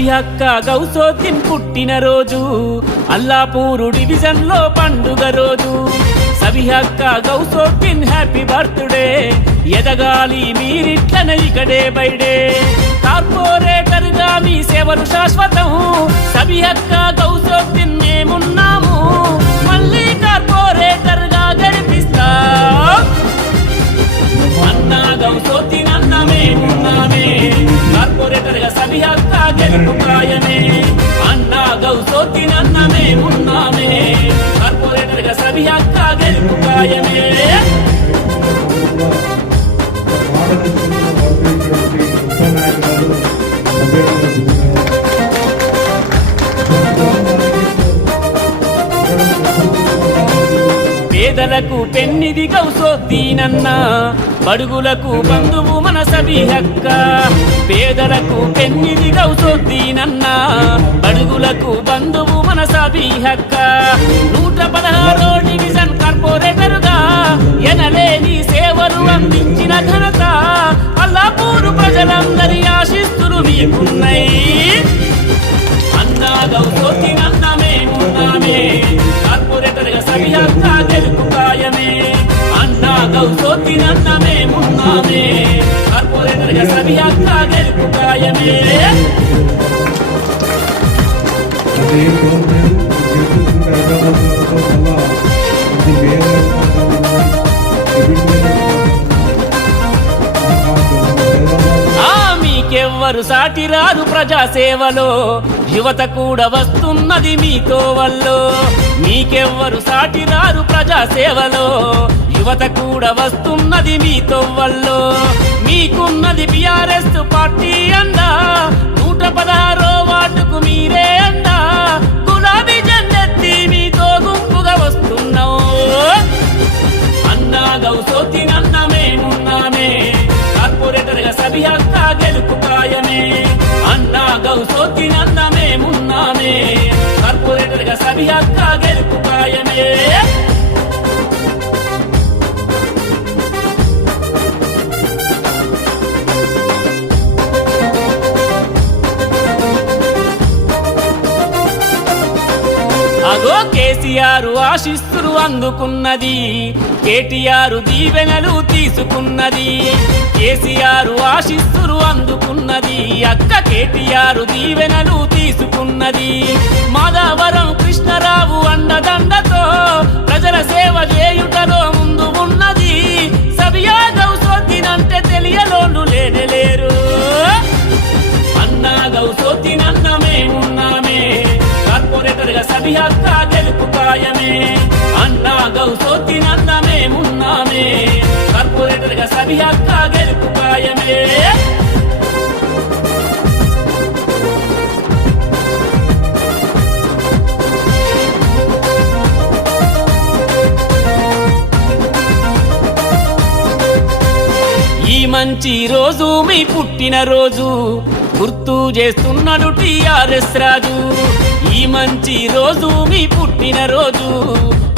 సబిహక్క గౌసోద్దీన్ పుట్టిన రోజు అల్లాపూరు డివిజన్ లో పండుగ రోజు సబిహక్క గౌసోద్దీన్ హ్యాపీ బర్త్డే ఎదగాలి మీరిట్లన ఇకడే బైడే కార్పొరేటర్ గా మీ సేవలు శాశ్వతం సబిహక్క గౌసోద్దీన్ మేమున్నాము మళ్ళీ కార్పొరేటర్ గా గడిపిస్తా అన్నా గౌసోద్దీన్ అన్న మేమున్నామే కార్పొరేటర్ గా సబిహక్క గెలుపు ఖాయమే అన్నా గౌసోద్దీన్ అన్న మేమున్నామే కార్పొరేటర్ గా సబిహక్క గెలుపు ఖాయమే పేదలకు పెన్నిది గౌసోద్దీన్ అన్న బడుగులకు బంధువు మన సబిహక్క పేదలకు పెన్నిది గౌసోద్దీన్ అన్న బడుగులకు బంధువు మన సబిహక్క 116 డివిజన్ కార్పొరేటర్ గా ఎనలేని సేవలు అందించిన ఘనత అల్లాపూరు ప్రజలందరి ఆశిస్తులు మీకున్నాయి అన్నా గౌసోద్దీన్ అన్న మేమున్నామే కార్పొరేటర్ గా సబిహక్క గెలుపు ఖాయమే అన్నా గౌసోద్దీన్ అన్న మేమున్నామే కార్పొరేటర్ గా సబిహక్క గెలుపు ఖాయమే మీకెవ్వరు సాటిరారు ప్రజాసేవలో యువత కూడా వస్తున్నది మీతో వల్లో మీకెవ్వరు సాటిరారు ప్రజాసేవలో యువత కూడా వస్తున్నది మీతో వల్లో మీకున్నది బిఆర్ఎస్ పార్టీ అందా 116 వార్డుకు మీరే అందా గులాబీ జెండెత్తి మీతో గుంపుగా వస్తున్నాం అన్నా గౌసోద్దీన్ అన్న మేమున్నామే కార్పొరేటర్ గా సబిహక్క గెలుపు ఖాయమే అన్నా గౌసోద్దీన్ అన్న మేమున్నామే కార్పొరేటర్ గా సబిహక్క గెలుపు ఖాయమే అగో కేసీఆర్ ఆశిస్తులు అందుకున్నది కేటీఆర్ దీవెనలు తీసుకున్నది కేసీఆర్ ఆశిస్తులు అందుకున్నది అక్క కేటీఆర్ దీవెనలు తీసుకున్నది మాధవరం కృష్ణరావు అండదండతో ప్రజల సేవ చేయుటలో ముందు ఉన్నది సబియా గౌసోద్దీన్ అంటే తెలియలోళ్ళు లేరు అన్నా గౌసోద్దీన్ అన్న మేమున్నామే కార్పొరేటర్ గా సబిహక్క గెలుపు ఖాయమే అన్నా గౌసోద్దీన్ అన్న మేమున్నామే కార్పొరేటర్ గా సబిహక్క గెలుపు ఖాయమే ఈ మంచి రోజు మీ పుట్టిన రోజు గుర్తు చేస్తున్నాడు టిఆర్ఎస్ రాజు ఈ మంచి రోజు మీ పుట్టిన రోజు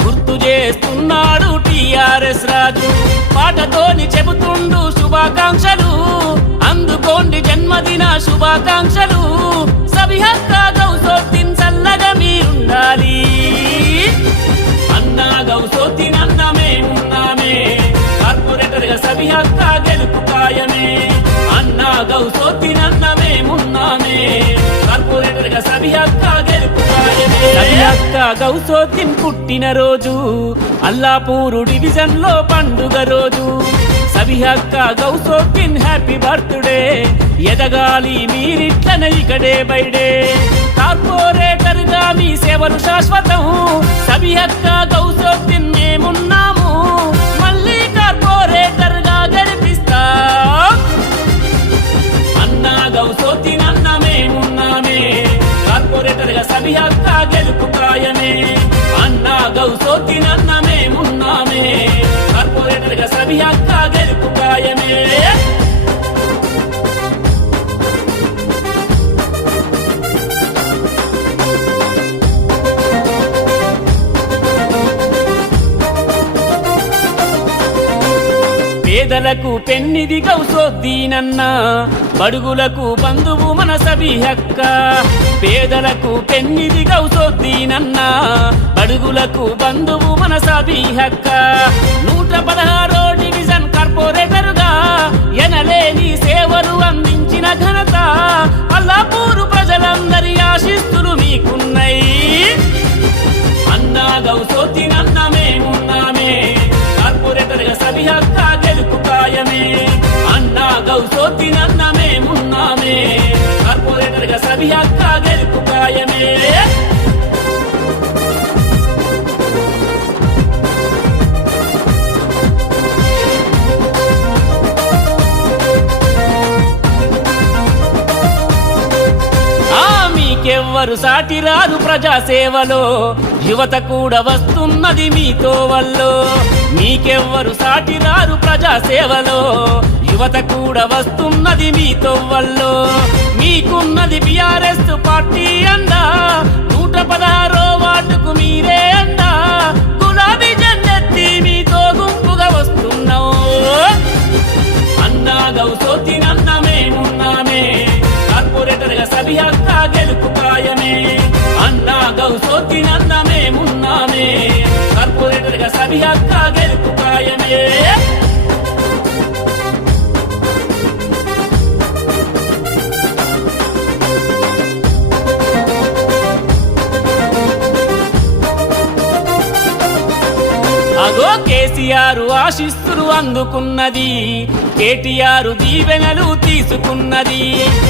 గుర్తు చేస్తున్నాడు టిఆర్ఎస్ రాజు పాటతోని చెబుతుండు శుభాకాంక్షలు అందుకోండి జన్మదిన శుభాకాంక్షలు సబిహక్క గౌసోద్దీన్ చల్లగా మీరుండాలి అన్నా గౌసోద్దీన్ అన్న మేమున్నామే కార్పొరేటర్ గా సబిహక్క గెలుపు ఖాయమే అన్నా గౌసోద్దీన్ అన్న మేమున్నామే కార్పొరేటర్ గా సబిహక్క గెలుపు ఖాయమే సబిహక్క గౌసోద్దీన్ పుట్టిన రోజు అల్లాపూరు డివిజన్ లో పండుగ రోజు సబిహక్క గౌసోద్దీన్ హ్యాపీ బర్త్డే ఎదగాలి మీరిట్లన ఇకడే బైడే కార్పొరేటర్ గా మీ సేవలు శాశ్వతం సబిహక్క గౌసోద్దీన్ మేమున్నాము మళ్ళీ కార్పొరేటర్ గా గడిపిస్తా అన్నా గౌసోద్దీన్ అన్న మేమున్నామే కార్పొరేటర్ గా సబిహక్క గెలుపు ఖాయమే అన్నా గౌసోద్దీన్ అన్న మేమున్నామే కార్పొరేటర్ గా సబిహక్క గెలుపు ఖాయమే పేదలకు పెన్నిది గౌసోద్దీనన్నా బడుగులకు బంధువు మన సబిహక్క పేదలకు పెన్నిది గౌసోద్దీనన్నా బడుగులకు బంధువు మన సబిహక్క 116 డివిజన్ కార్పొరేటరుగా ఎనలేని సేవలు అందించిన ఘనత అల్లాపూరు ప్రజలందరి ఆశీస్సులు మీకున్నాయి అన్నా గౌసోద్దీనన్న మేమున్నామే కార్పొరేటర్గా సబిహక్క గెలుపు ఖాయమే అన్నా గౌసోద్దీనన్న మేమున్నామే కార్పొరేటర్గా సబిహక్క గెలుపు ఖాయమే మీకెవ్వరు సాటిరారు ప్రజాసేవలో యువత కూడా వస్తున్నది మీతో వల్లో మీకెవ్వరు సాటిరారు ప్రజాసేవలో యువత కూడా వస్తున్నది మీతో వల్లో మీకున్నది బీఆర్ఎస్ పార్టీ అందా 116 వార్డుకు మీరే అందా గులాబీ జెండెత్తి మీతో గుంపుగా వస్తున్నాం అన్నా గౌసోద్దీనన్న మేమున్నామే కార్పొరేటర్గా సబిహక్క గెలుపు ఖాయమే అన్నా గౌసోద్దీనన్న మేమున్నామే కార్పొరేటర్గా సబిహక్క గెలుపు ఖాయమే అగో కేసీఆర్ ఆశీస్సులు అందుకున్నది కేటీఆర్ దీవెనలు తీసుకున్నది